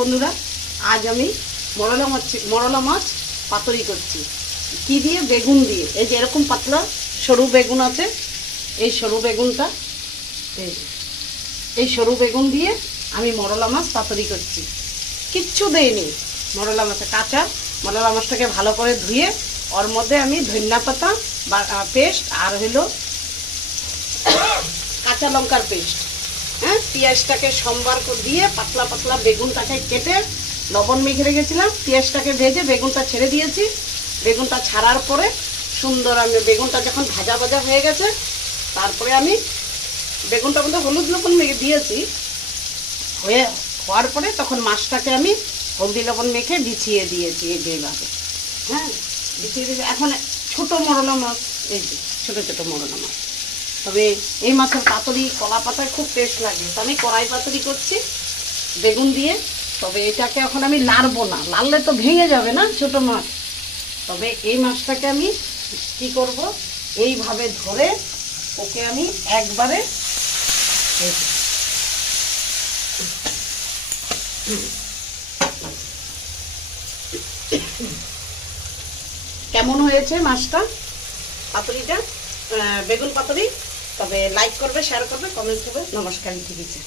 বন্ধুরা, আজ আমি মরলা মাছ পাতুরি করছি। কি দিয়ে? বেগুন দিয়ে। এই যে এরকম পাতলা সরু বেগুন আছে, এই সরু বেগুনটা, এই সরু বেগুন দিয়ে আমি মরলা মাছ পাতুরি করছি। কিচ্ছু দেইনি মরলা মাছে, কাঁচা মরলা মাছটাকে ভালো করে ধুয়ে ওর মধ্যে আমি ধনিয়া পাতা বা পেস্ট আর হলো কাঁচা লঙ্কার পেস্ট, হ্যাঁ, পেঁয়াজটাকে সম্বার দিয়ে পাতলা পাতলা বেগুনটাকে কেটে লবণ মেখে রেখেছিলাম। পেঁয়াজটাকে ভেজে বেগুনটা ছেড়ে দিয়েছি। বেগুনটা ছাড়ার পরে সুন্দর আমি বেগুনটা যখন ভাজা ভাজা হয়ে গেছে, তারপরে আমি বেগুনটার মধ্যে হলুদ লবণ মেখে দিয়েছি। হওয়ার পরে তখন মাছটাকে আমি হলদি লবণ মেখে বিছিয়ে দিয়েছি এইভাবে, হ্যাঁ, বিছিয়ে দিয়েছি। এখন ছোটো মরলা মাছ, এই যে ছোটো ছোটো মরলা মাছ। তবে এই মাছের পাতুরি কলা পাতায় খুব টেস্ট লাগে, তো আমি কড়াই পাতুরি করছি বেগুন দিয়ে। তবে এটাকে এখন আমি লাড়বো না, লাড়লে তো ভেঙে যাবে না ছোটো মাছ। তবে এই মাছটাকে আমি কি করব, এইভাবে ধরে ওকে আমি একবারে কেমন হয়েছে মাছটা, পাতুরিটা, বেগুন পাতুরি? তবে লাইক করবে, শেয়ার করবে, কমেন্ট করবে। নমস্কার, ঠিক আছে।